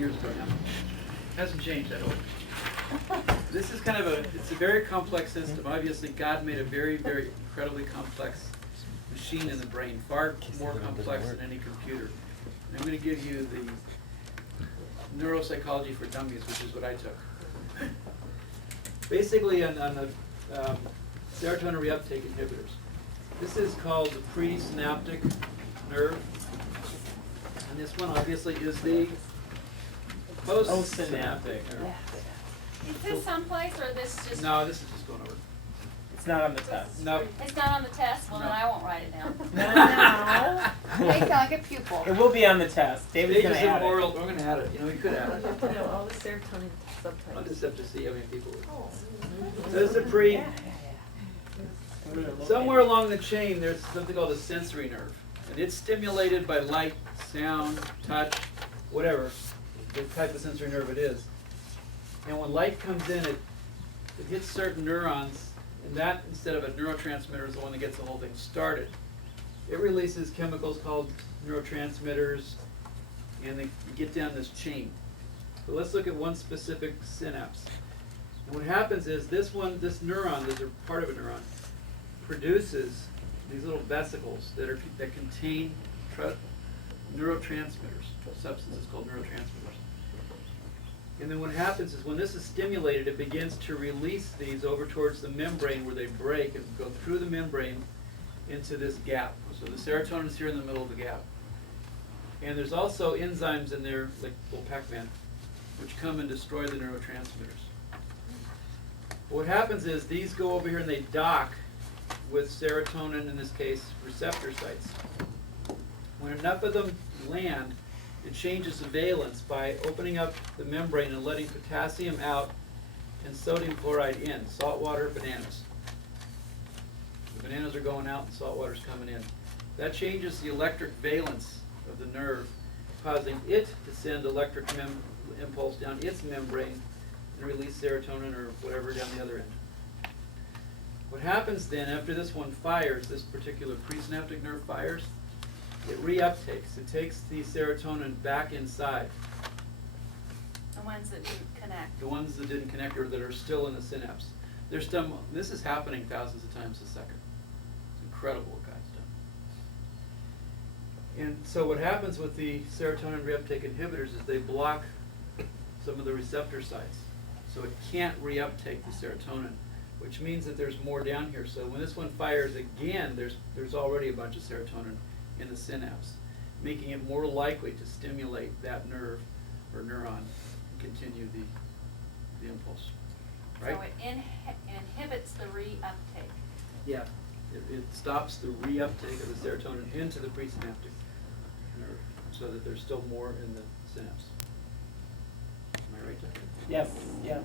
years ago now. Hasn't changed, I hope. This is kind of it's a very complex system. Obviously, God made a very, very incredibly complex machine in the brain, far more complex than any computer. And I'm going to give you the neuropsychology for dummies, which is what I took. Basically, on the serotonin reuptake inhibitors, this is called the presynaptic nerve. And this one, obviously, is the postsynaptic nerve. Is this someplace or this just? No, this is just going over. It's not on the test. No. It's not on the test? Well, No. then I won't write it down. No. They sound like a pupil. It will be on the test. David's Stages going to of add oral, it. we're going to add it. You know, we could add You it. have to know all the serotonin I'll subtypes. just have to see how many people. Oh. So this is a pre. Yeah. I'm gonna look Somewhere at it. along the chain, there's something called a sensory nerve, and it's stimulated by light, sound, touch, whatever the type of sensory nerve it is. And when light comes in, it hits certain neurons, and that, instead of a neurotransmitter, is the one that gets the whole thing started. It releases chemicals called neurotransmitters, and they get down this chain. So let's look at one specific synapse. And what happens is this neuron, this is part of a neuron, produces these little vesicles that contain neurotransmitters, substances called neurotransmitters. And then what happens is when this is stimulated, it begins to release these over towards the membrane where they break and go through the membrane into this gap. So the serotonin is here in the middle of the gap. And there's also enzymes in there, like little Pac-Man, which come and destroy the neurotransmitters. What happens is these go over here and they dock with serotonin, in this case, receptor sites. When enough of them land, it changes the valence by opening up the membrane and letting potassium out and sodium chloride in. Saltwater, bananas. The bananas are going out and salt water's coming in. That changes the electric valence of the nerve, causing it to send electric impulse down its membrane and release serotonin or whatever down the other end. What happens then after this one fires, this particular presynaptic nerve fires, it reuptakes. It takes the serotonin back inside. The ones that didn't connect. The ones that didn't connect or that are still in the synapse. This is happening thousands of times a second. It's incredible what God's done. And so what happens with the serotonin reuptake inhibitors is they block some of the receptor sites. So it can't reuptake the serotonin, which means that there's more down here. So when this one fires again, there's already a bunch of serotonin in the synapse, making it more likely to stimulate that nerve or neuron and continue the impulse. Right? So it inhibits the reuptake. Yeah. It stops the reuptake of the serotonin into the presynaptic nerve so that there's still more in the synapse. Am I right, Dr.? Yes, yes.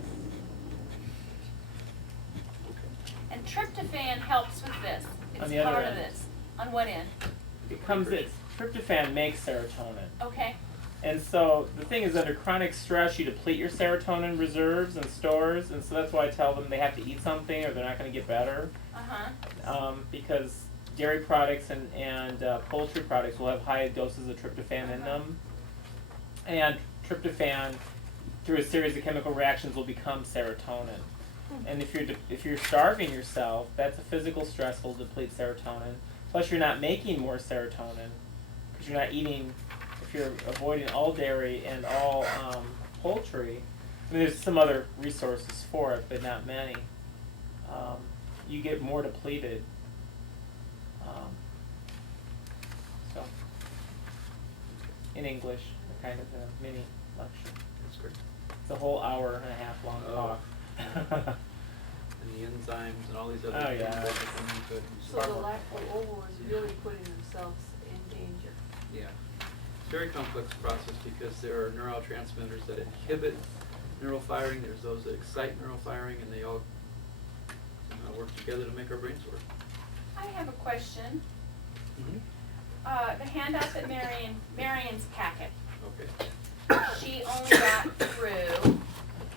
And tryptophan helps with this. On It's the other part of end. this. On what end? Tryptophan makes serotonin. Okay. And so the thing is, under chronic stress, you deplete your serotonin reserves and stores, and so that's why I tell them they have to eat something or they're not going to get better. Because dairy products and poultry products will have high doses of tryptophan in them. And tryptophan, through a series of chemical reactions, will become serotonin. And if you're starving yourself, that's a physical stress will deplete serotonin. Plus, you're not making more serotonin because you're not eating. If you're avoiding all dairy and all poultry, I mean, there's some other resources for it, but not many. You get more depleted. So, in English, a kind of a mini lecture. That's great. It's a whole hour and a half long talk. And the enzymes and all these other Oh, things yeah. that come into it. So the lacto-ovo is really putting themselves in danger. Yeah. It's a very complex process because there are neurotransmitters that inhibit neural firing. There's those that excite neural firing, and they all work together to make our brains work. I have a question. Mm-hmm. The handout that Marion's packet, Okay. she only got through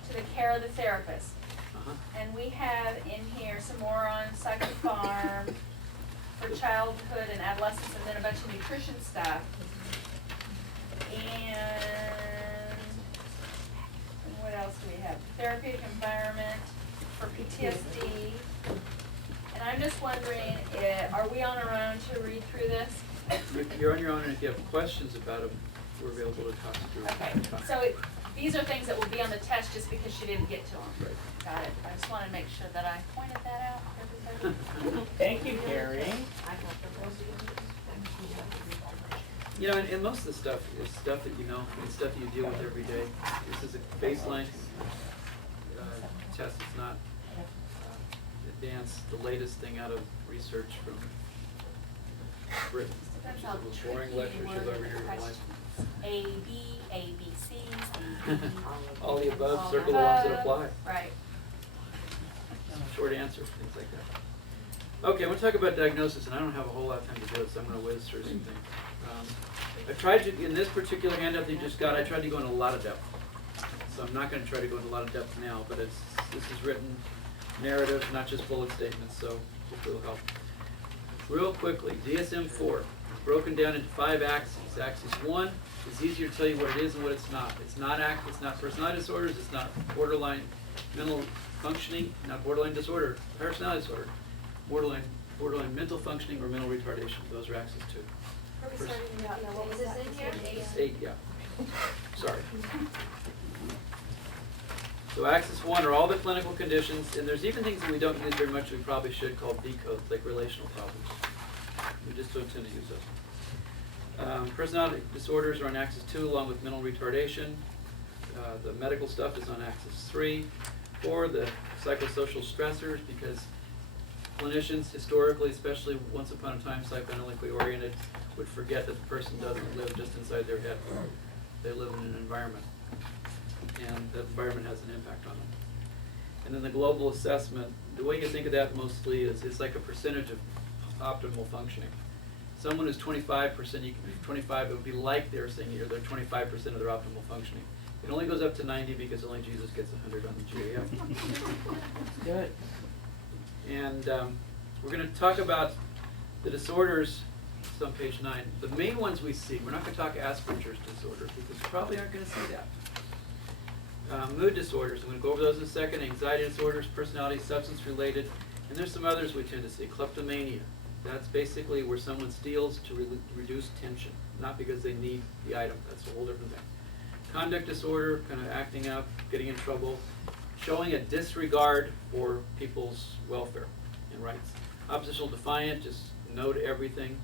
to the care of the therapist. Uh-huh. And we have in here some more on psychopharm for childhood and adolescence, and then a bunch of nutrition stuff. And PTSD. And I'm just wondering, are we on our own to read through this? You're on your own, and if you have questions about them, we're available to talk through. Okay, so these are things that will be on the test just because she didn't get to them. Right. Got it. I just wanted to make sure that I pointed that out for everybody. Thank you, Carrie. You know, and most of the stuff is stuff that you know, and stuff that you deal with every day. This is a baseline test. It's not advanced, the latest thing out of research from Britain. Depends Which how is the most tricky boring you lecture word you'll ever the hear in your life. questions. A, B, A, B, C's, All the above, all circle the the ones that above. apply. Right. Short answer, things like that. Okay, I want to talk about diagnosis, and I don't have a whole lot of time to do it, so I'm going to whiz through some things. I tried to, in this particular handout that you just got, I tried to go into a lot of depth. So I'm not going to try to go into a lot of depth now, but this is written narrative, not just bullet statements, so hopefully it'll help. Real quickly, DSM-4 is broken down into 5 axes. Axis 1 is easier to tell you what it is and what it's not. It's not personality disorders, it's not borderline mental functioning, not borderline disorder, personality disorder, borderline mental functioning or mental retardation. Those are axis 2. Are we starting out now? What was this in here? It's 8, yeah. Sorry. So axis 1 are all the clinical conditions, and there's even things that we don't use very much we probably should, called D codes, like relational problems. We just don't tend to use those. Personality disorders are on axis 2 along with mental retardation. The medical stuff is on axis 3. 4, the psychosocial stressors, because clinicians historically, especially once upon a time psychoanalytically oriented, would forget that the person doesn't live just inside their head. They live in an environment, and that environment has an impact on them. And then the global assessment, the way you think of that mostly is it's like a percentage of optimal functioning. Someone who's 25%, you can be 25, it would be like they're saying here, they're 25% of their optimal functioning. It only goes up to 90 because only Jesus gets 100 on the GAF. Good. And we're going to talk about the disorders. It's on page 9. The main ones we see, we're not going to talk Asperger's disorders because you probably aren't going to see that. Mood disorders, I'm going to go over those in a second. Anxiety disorders, personality, substance related, and there's some others we tend to see. Kleptomania. That's basically where someone steals to reduce tension, not because they need the item. That's a whole different thing. Conduct disorder, kind of acting up, getting in trouble, showing a disregard for people's welfare and rights. Oppositional defiant, just no to everything.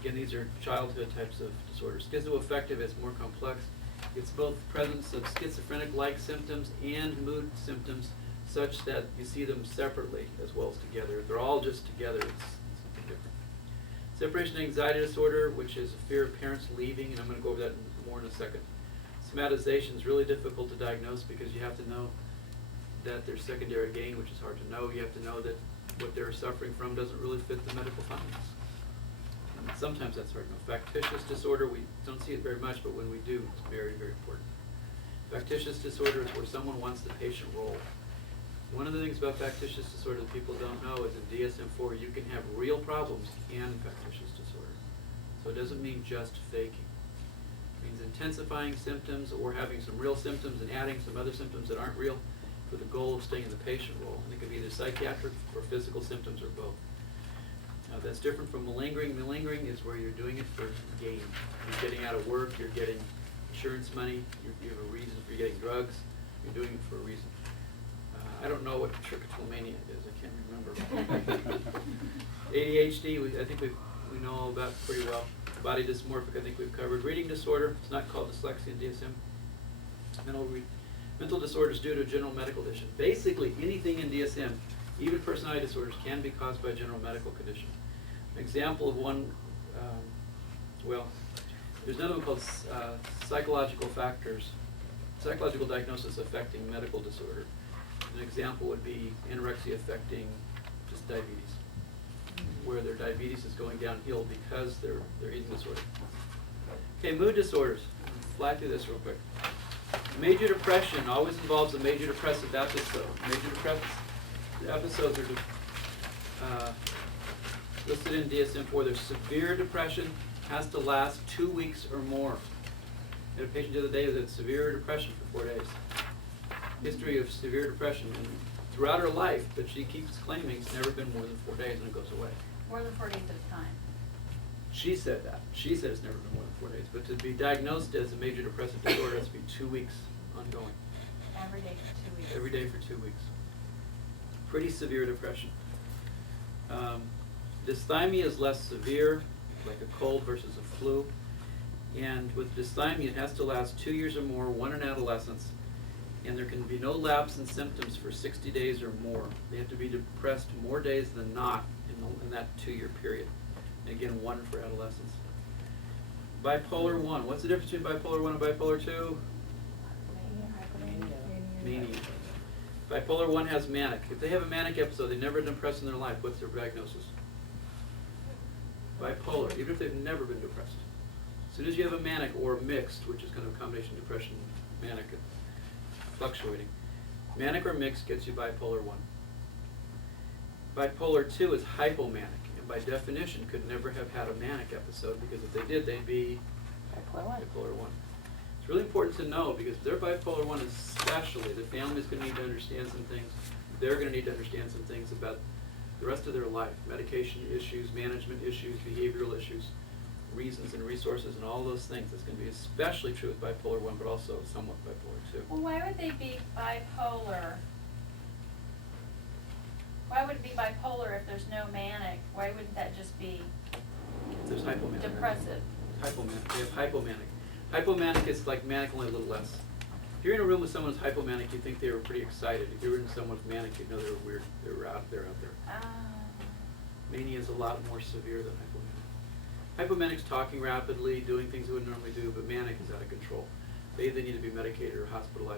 Again, these are childhood types of disorders. Schizoaffective is more complex. It's both presence of schizophrenic-like symptoms and mood symptoms such that you see them separately as well as together. If they're all just together, it's something different. Separation anxiety disorder, which is a fear of parents leaving, and I'm going to go over that more in a second. Somatization is really difficult to diagnose because you have to know that there's secondary gain, which is hard to know. You have to know that what they're suffering from doesn't really fit the medical findings. And sometimes that's hard to know. Factitious disorder, we don't see it very much, but when we do, it's very, very important. Factitious disorder is where someone wants the patient role. One of the things about factitious disorder that people don't know is in DSM-4 you can have real problems and factitious disorder. So it doesn't mean just faking. It means intensifying symptoms or having some real symptoms and adding some other symptoms that aren't real with the goal of staying in the patient role. And it can be either psychiatric or physical symptoms or both. Now that's different from malingering. Malingering is where you're doing it for gain. You're getting out of work, you're getting insurance money, you have a reason for getting drugs, you're doing it for a reason. I don't know what trichotillomania is, I can't remember. ADHD, I think we know all about pretty well. Body dysmorphic, I think we've covered. Reading disorder, it's not called dyslexia in DSM. Mental disorders due to a general medical condition. Basically, anything in DSM, even personality disorders, can be caused by a general medical condition. An example of one, there's another one called psychological factors, psychological diagnosis affecting medical disorder. An example would be anorexia affecting just diabetes, where their diabetes is going downhill because they're eating disorder. Okay, mood disorders. Fly through this real quick. Major depression always involves a major depressive episode. Major depressive episodes are listed in DSM-4. There's severe depression, has to last 2 weeks or more. I had a patient the other day that had severe depression for 4 days. History of severe depression, and throughout her life, but she keeps claiming it's never been more than 4 days and it goes away. More than 4 days at a time. She said that. She said it's never been more than 4 days. But to be diagnosed as a major depressive disorder, it has to be 2 weeks ongoing. Every day for 2 weeks. Every day for 2 weeks. Pretty severe depression. Dysthymia is less severe, like a cold versus a flu. And with dysthymia, it has to last 2 years or more, one in adolescence. And there can be no lapse in symptoms for 60 days or more. They have to be depressed more days than not in that 2-year period. And again, 1 for adolescents. Bipolar 1. What's the difference between bipolar 1 and bipolar 2? Mania. Bipolar 1 has manic. If they have a manic episode, they've never been depressed in their life, what's their diagnosis? Bipolar, even if they've never been depressed. As soon as you have a manic or mixed, which is kind of a combination of depression, manic, and fluctuating. Manic or mixed gets you bipolar 1. Bipolar 2 is hypomanic, and by definition could never have had a manic episode, because if they did, they'd be bipolar 1. It's really important to know, because if they're bipolar 1 especially, the family's going to need to understand some things. They're going to need to understand some things about the rest of their life, medication issues, management issues, behavioral issues, reasons and resources, and all those things. That's going to be especially true with bipolar 1, but also somewhat bipolar 2. Well, why would they be bipolar? Why would it be bipolar if there's no manic? Why wouldn't that just be There's hypomanic. depressive? Hypomanic. They have hypomanic. Hypomanic is like manic, only a little less. If you're in a room with someone who's hypomanic, you think they were pretty excited. If you were in someone with manic, you'd know they were weird. They were out there. Mania is a lot more severe than hypomanic. Hypomanic's talking rapidly, doing things they wouldn't normally do, but manic is out of control. They either need to be medicated or hospitalized